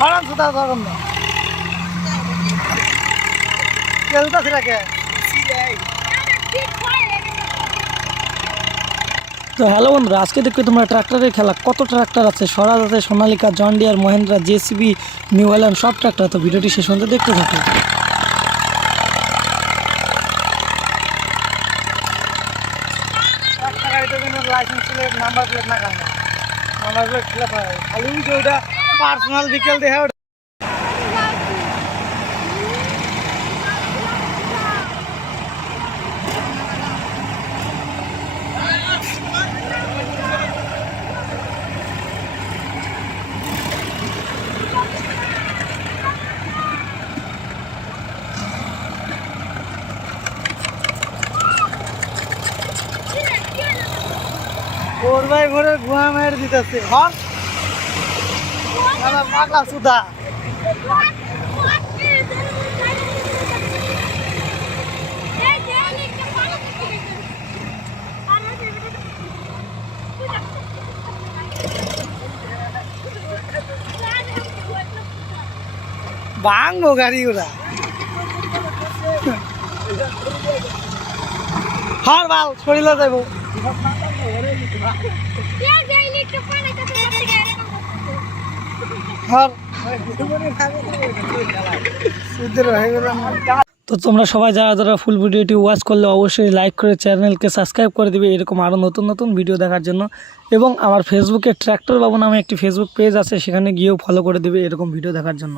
Orang sudah tahu kan? Yang itu sih lagi. তো hello বন্ধুরা, আজকে দেখবে তোমরা ট্রাক্টরের খেলা। কত ট্রাক্টর আছে, স্বরাজ আছে, Sonalika, John Deere, Mahindra, JCB, New Holland, সব ট্রাক্টর। তো ভিডিওটি শেষ পর্যন্ত দেখতে থাকো। নাম্বার প্লেট না খায়, নাম্বার প্লেট খেলা পায় খালি ওইটা পার্সোনাল বিকেল দেখে। ওর ভাই ভরে গুয়া মেরে দিতেছে। হন পাগলা সুদা ভাঙবো গাড়ি ওরা। হর বাল শরীরে যাইব। তো তোমরা সবাই যারা যারা ফুল ভিডিওটি ওয়াচ করলে অবশ্যই লাইক করে চ্যানেলকে সাবস্ক্রাইব করে দিবে এরকম আরও নতুন নতুন ভিডিও দেখার জন্য। এবং আমার ফেসবুকে ট্র্যাক্টর বাবু নামে একটি ফেসবুক পেজ আছে, সেখানে গিয়েও ফলো করে দিবে এরকম ভিডিও দেখার জন্য।